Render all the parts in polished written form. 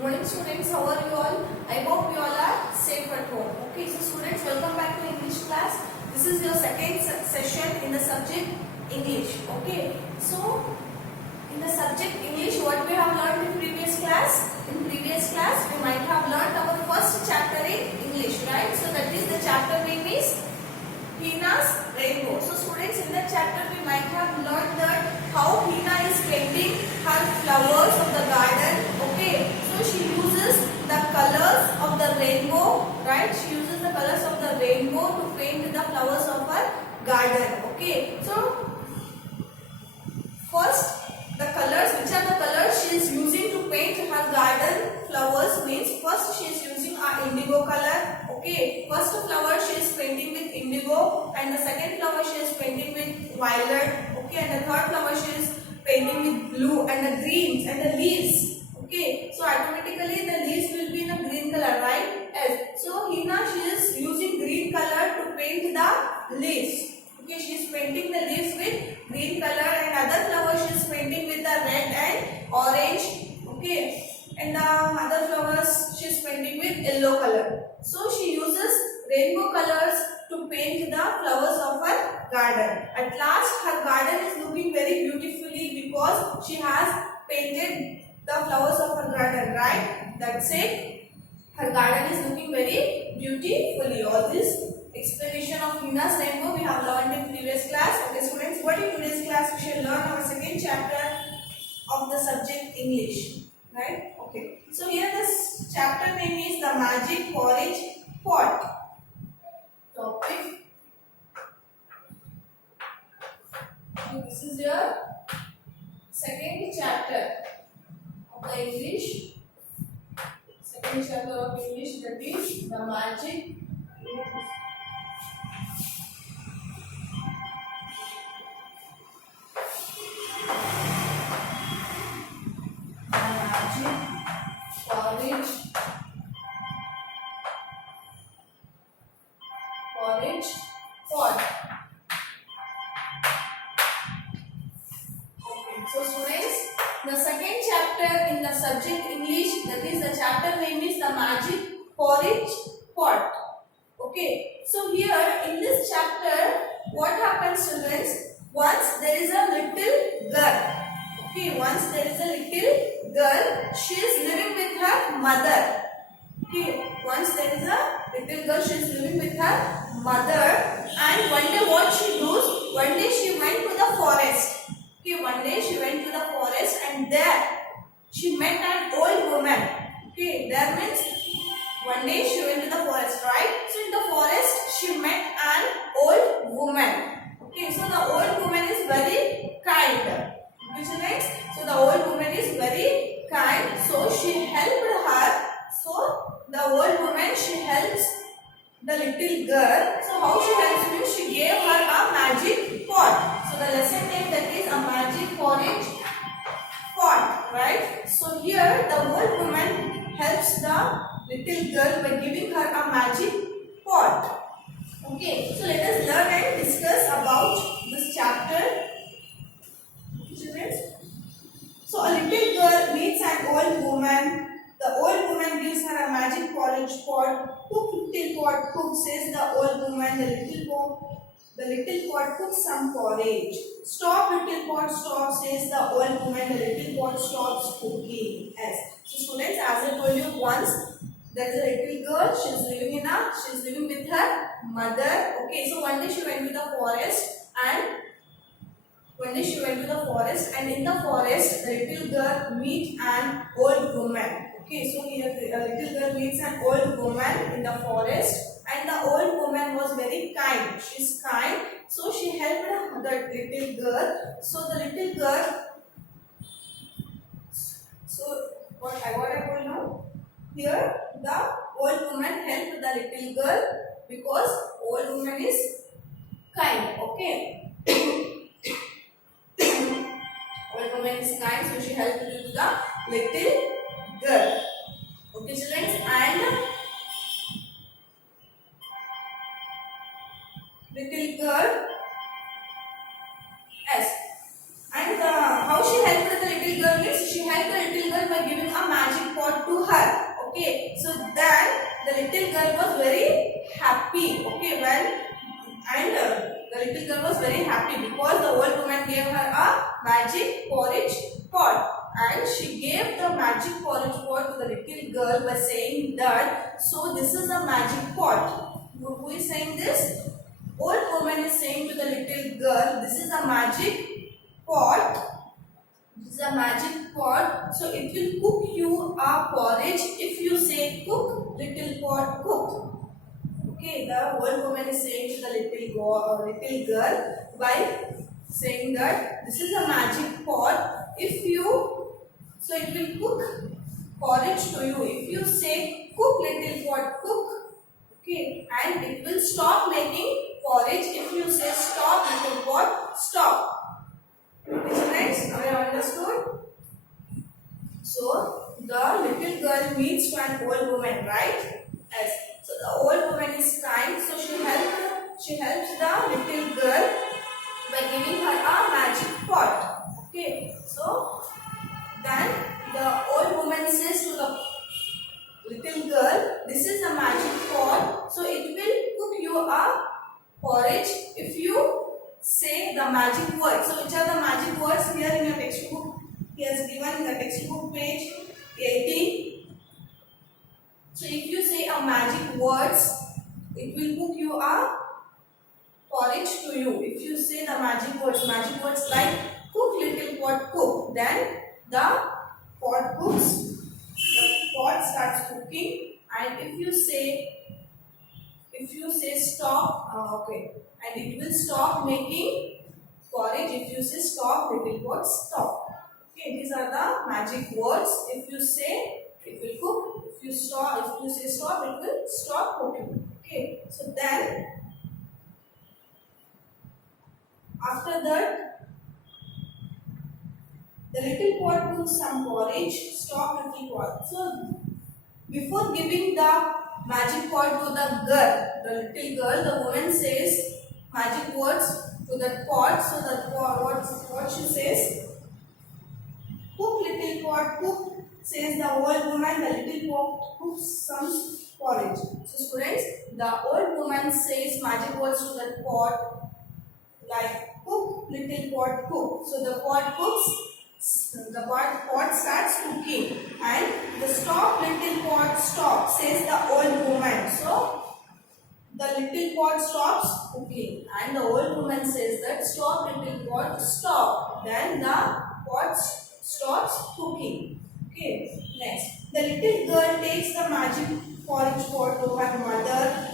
morning students, how are you all? I hope you all are safe at home. Okay, so students, welcome back to English class. This is your second session in the subject English. Okay, so in the subject English, what we have learned in previous class? In previous class, we might have learned our first chapter in English, right? So that is the chapter name is Hina's Rainbow. So students, in that chapter we might have learned that how Hina is painting her flowers of the garden. Okay, so she uses the colors of the rainbow, right? She uses the colors of the rainbow to paint the flowers of her garden. Okay, so first the colors, which are the colors she is using to paint her garden flowers means first she is using a indigo color. Okay, first flower she is painting with indigo, and the second flower she is painting with violet. Okay, and the third flower she is painting with blue, and the greens and the leaves. Okay, so automatically the leaves will be in a green color, right? Yes. So Hina, she is using green color to paint the leaves. Okay, she is painting the leaves with green color, and other flower she is painting with the red and orange. Okay, and the other flowers she is painting with yellow color. So she uses rainbow colors to paint the flowers of her garden. At last her garden is looking very beautifully because she has painted the flowers of her garden, right? That's it. Her garden is looking very beautifully. All this explanation of Hina's rainbow we have learned in previous class. Okay students, what in today's class we shall learn our second chapter of the subject English, right? Okay, so here this chapter name is the magic porridge pot. Topic. So this is your second chapter of the English. Second chapter of English, that is the magic porridge pot. Okay, so students, the second chapter in the subject English, that is the chapter name is the magic porridge pot. Okay, so here in this chapter, what happens students? Once there is a little girl. Okay, once there is a little girl, she is living with her mother. Okay, once there is a little girl, she is living with her mother, and one day what she does? One day she went to the forest. Okay, one day she went to the forest, and there she met an old woman. Okay, there means one day she went to the forest, right? So in the forest she met an old woman. Okay, so the old woman is very kind. Which next? So the old woman is very kind. So she helped her. So the old woman, she helps the little girl. So how she helps means she gave her a magic pot. So the lesson name, that is a magic porridge pot, right? So here the old woman helps the little girl by giving her a magic pot. Okay, so let us learn and discuss about this chapter. So a little girl meets an old woman. The old woman gives her a magic porridge pot. Cook, little pot, cook, says the old woman. The little pot cooks some porridge. Stop, little pot, stop, says the old woman. The little pot stops cooking. Yes. So students, as I told you once, there is a little girl. She is living with her mother. Okay. So one day she went to the forest, and in the forest the little girl meets an old woman. Okay, so here a little girl meets an old woman in the forest, and the old woman was very kind. She's kind, so she helped the little girl. So the little girl, so what I told now, here the old woman helped the little girl because old woman is kind. Okay. Old woman is kind, so she helped the little girl. Okay, students, and little girl. Yes, and how she helped the little girl means she helped the little girl by giving a magic pot pot to her. Okay, so then the little girl was very happy. Okay, the little girl was very happy because the old woman gave her a magic porridge pot. And she gave the magic porridge pot to the little girl by saying that, so this is a magic pot. Who is saying this? Old woman is saying to the little girl, this is a magic pot. This is a magic pot. So it will cook you a porridge. If you say cook, little pot cook. Okay, the old woman is saying to the little girl by saying that this is a magic pot. So it will cook porridge to you. If you say cook, little pot cook. Okay, and it will stop making porridge. If you say stop, little pot stop. Okay, students, have you understood? So the little girl meets to an old woman, right? Yes. So the old woman is kind, so she helps the little girl by giving her a magic pot. Okay, so then the old woman says to the little girl, this is a magic pot, so it will cook you a porridge if you say the magic words. So which are the magic words here in your textbook? He has given in the textbook page 18. So if you say a magic words, it will cook you a porridge to you. If you say the magic words like cook, little pot cook, then the pot cooks, the pot starts cooking. And if you say stop, and it will stop making porridge. If you say stop, little pot stop. Okay, these are the magic words. If you say, it will cook. If you say stop, it will stop cooking. Okay, so then after that, the little pot cooks some porridge. Stop, little pot. So before giving the magic pot to the little girl, the woman says magic words to that pot. So that what she says, cook, little pot cook, says the old woman. The little pot cooks some porridge. So students, the old woman says magic words to that pot like cook, little pot cook. So the pot cooks, the pot starts cooking, and the stop, little pot stop, says the old woman. So the little pot stops cooking, and the old woman says that stop, little pot stop. Then the pot stops cooking. Okay, next, the little girl takes the magic porridge pot to her mother.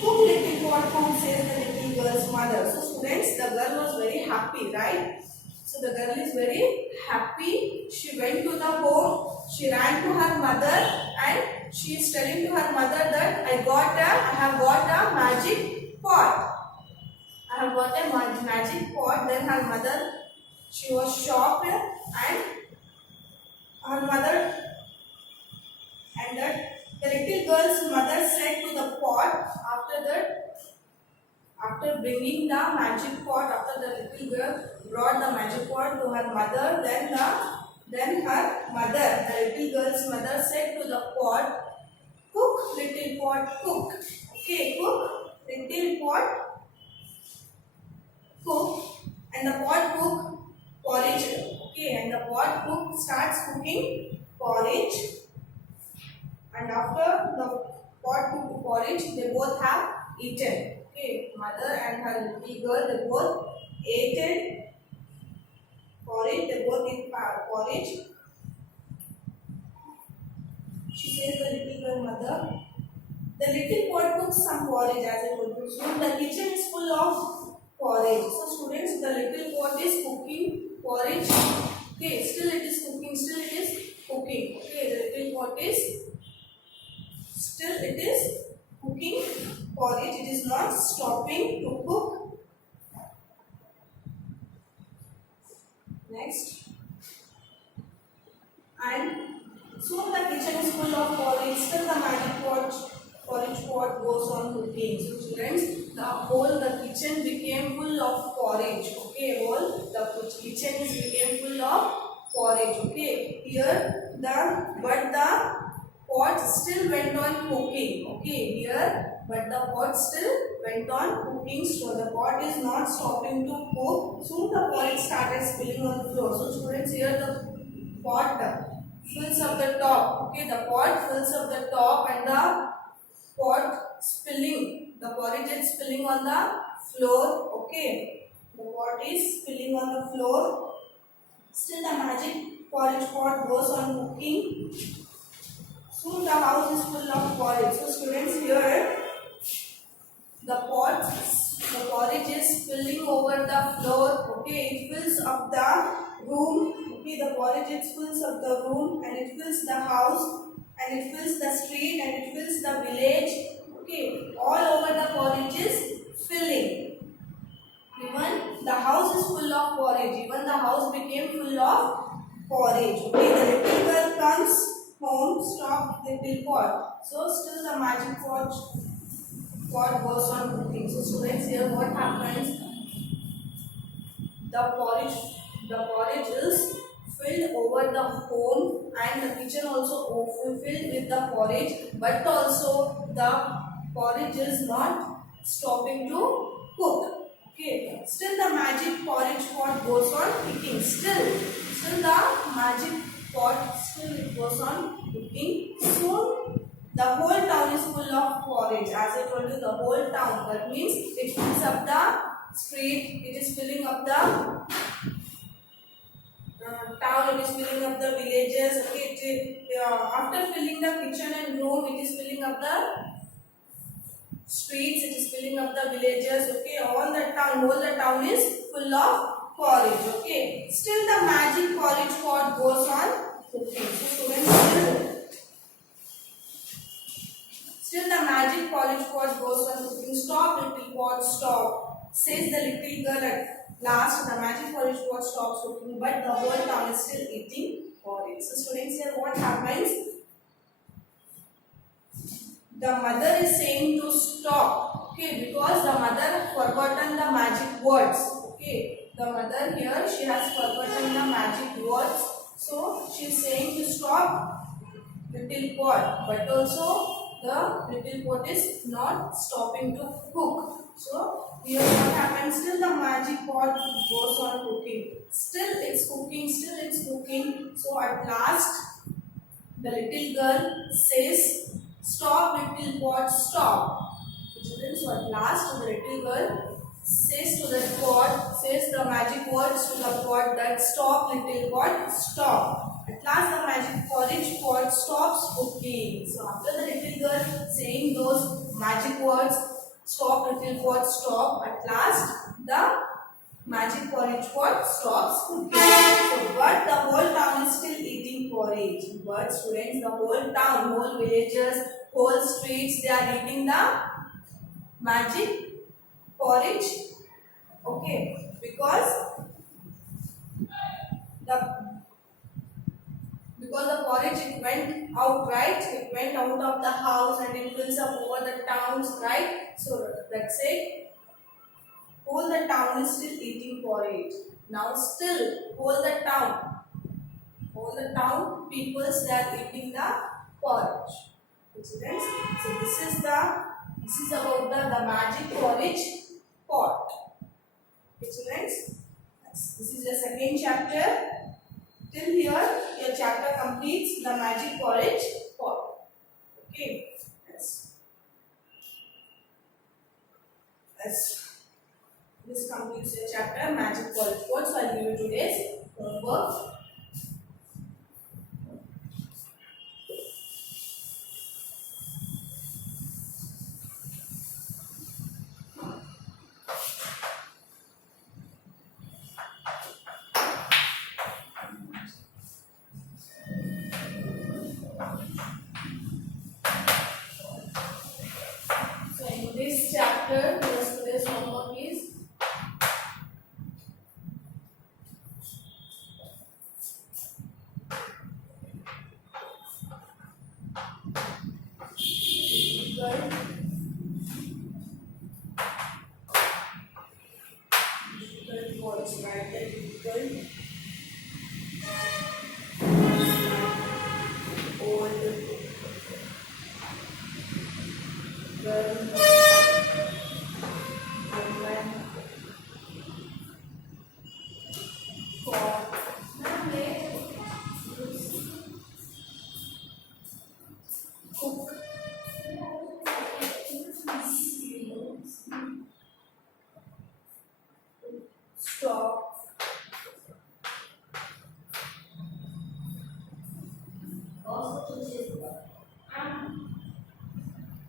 Cook, little pot cook, says the little girl's mother. So students, the girl was very happy, right? So the girl is very happy. She went to the home. She ran to her mother, and she is telling to her mother that I have got a magic pot. I have got a magic pot. Then her mother, she was shocked, and her mother, and that the little girl's mother said to the pot, after bringing the magic pot, after the little girl brought the magic pot to her mother, then her mother, the little girl's mother, said to the pot, cook, little pot cook. Okay, cook, little pot cook, and the pot cook porridge. Okay, and the pot cook starts cooking porridge, and after the pot cooked porridge, they both have eaten. Okay, mother and her little girl, they both ate porridge. They both eat porridge. She says the little girl mother, the little pot cooks some porridge, as I told you. So the kitchen is full of porridge. So students, the little pot is cooking porridge. Okay, still it is cooking. Okay, the little pot is cooking porridge. It is not stopping to cook. Next, and so the kitchen is full of porridge. Still the magic porridge pot goes on cooking. So friends, the kitchen became full of porridge. Okay, the kitchen became full of porridge. Okay, here the pot still went on cooking. Okay, here, but the pot still went on cooking. So the pot is not stopping to cook. Soon the pot started spilling on the floor. So students, here the pot fills up the top. Okay, the pot fills up the top and the pot spilling. The porridge is spilling on the floor. Okay, the pot is spilling on the floor. Still the magic porridge pot goes on cooking. Soon the house is full of porridge. So students, here the porridge is spilling over the floor. Okay, it fills up the room. Okay, the porridge it fills up the room and it fills the house and it fills the street and it fills the village. Okay, all over the porridge is filling. Even the house is full of porridge. Even the house became full of porridge. Okay, the little girl comes home, stop the little pot. So still the magic pot goes on cooking. So students, here what happens? The porridge is filled over the home and the kitchen also filled with the porridge, but also the porridge is not stopping to cook. Okay, still the magic porridge pot goes on cooking. Still the magic pot still it goes on cooking. Soon the whole town is full of porridge. As I told you, the whole town. That means it fills up the street. It is filling up the town. It is filling up the villages. Okay, after filling the kitchen and room, it is filling up the streets, it is filling up the villages. Okay, all the town is full of porridge. Okay, still the magic porridge pot goes on cooking. So students, still the magic porridge pot goes on cooking. Stop, little pot, stop, says the little girl. At last, the magic porridge pot stops cooking, but the whole town is still eating porridge. So students, here what happens? The mother is saying to stop. Okay, because the mother has forgotten the magic words. Okay, the mother here, she has forgotten the magic words. So she is saying to stop little pot, but also the little pot is not stopping to cook. So here what happens? Still the magic pot goes on cooking. Still it's cooking. Still it's cooking. So at last the little girl says, "Stop, little pot, stop." Children, so at last the little girl says to the pot, says the magic words to the pot that "Stop, little pot, stop." At last the magic porridge pot stops cooking. So after the little girl saying those magic words, "Stop, little pot, stop," at last the magic porridge pot stops cooking. So, but the whole town is still eating porridge. But students, the whole town, whole villages, whole streets, they are eating the magic porridge. Okay, because the porridge it went out, right? It went out of the house and it fills up over the towns, right? So that's it. Whole the town is still eating porridge. Now still whole the town peoples they are eating the porridge. Students, so this is about the magic porridge pot. Students, this is your second chapter. Till here your chapter completes the magic porridge pot. Okay. This completes your chapter magic porridge pot. So I'll give you today's homework. So in this chapter, today's homework is words, right? The difficult Stop.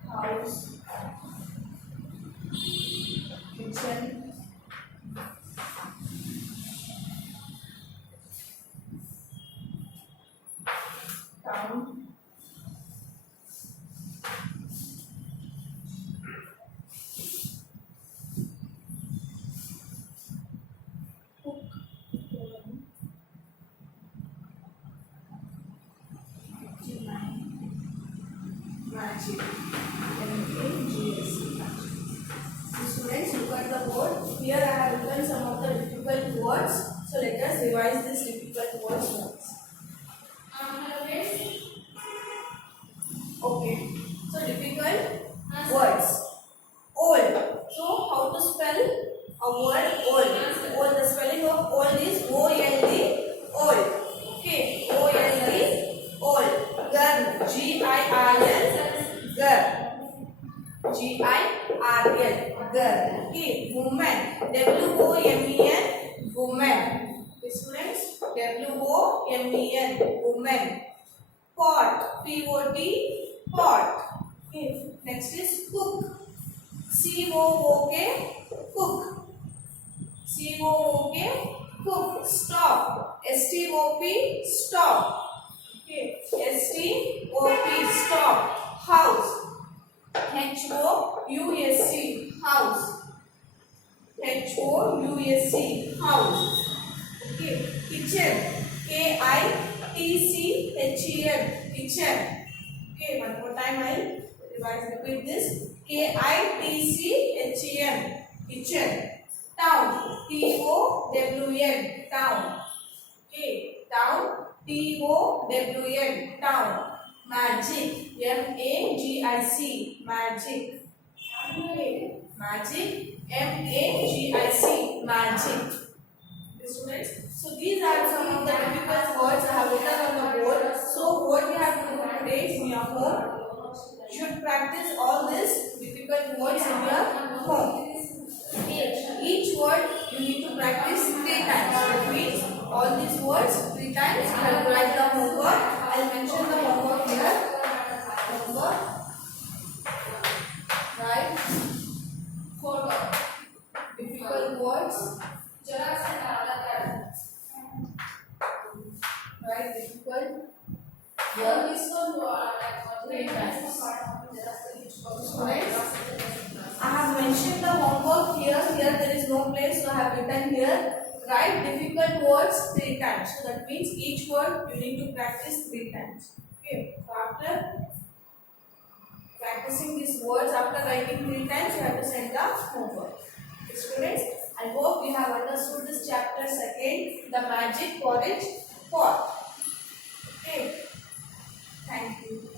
House. Kitchen. Town. Cook. Magic. M-A-G-S. So students, look at the board. Here I have written some of the difficult words. So let us revise these difficult words once. Okay. So difficult words. Old. So how to spell a word old? Old. The spelling of old is O-L-D. Old. Okay. O-L-D. Old. Girl. G-I-R-L. Girl. G-I-R-L. Girl. Okay. Woman. W-O-M-E-N. Woman. Okay, students. W-O-M-E-N. Woman. Pot. P-O-T. Pot. Okay. Next is cook. C-O-O-K. Cook. C-O-O-K. Cook. Stop. S-T-O-P. Stop. Okay. S-T-O-P. Stop. House. H-O-U-S-C. House. H-O-U-S-C. House. Okay. Kitchen. K-I-T-C-H-E-N. Kitchen. Okay. One more time I will repeat this. K-I-T-C-H-E-N. Kitchen. Town. T-O-W-N. Town. Okay. Town. T-O-W-N. Town. Magic. M-A-G-I-C. Magic. Okay. Magic. M-A-G-I-C. Magic. Okay, students. So these are some of the difficult words I have written on the board. So what we have to do today in your home, you should practice all these difficult words in your home. Each word you need to practice 3 times. That means all these words 3 times. You have to write the homework. I will mention the homework here. Homework. Write 4 difficult words. Write difficult words 3 times. I have mentioned the homework here. Here there is no place, so I have written here. Write difficult words 3 times. So that means each word you need to practice 3 times. Okay. So after practicing these words, after writing 3 times, you have to send the homework. Okay, students, I hope you have understood this chapter second, the magic porridge pot. Okay. Thank you.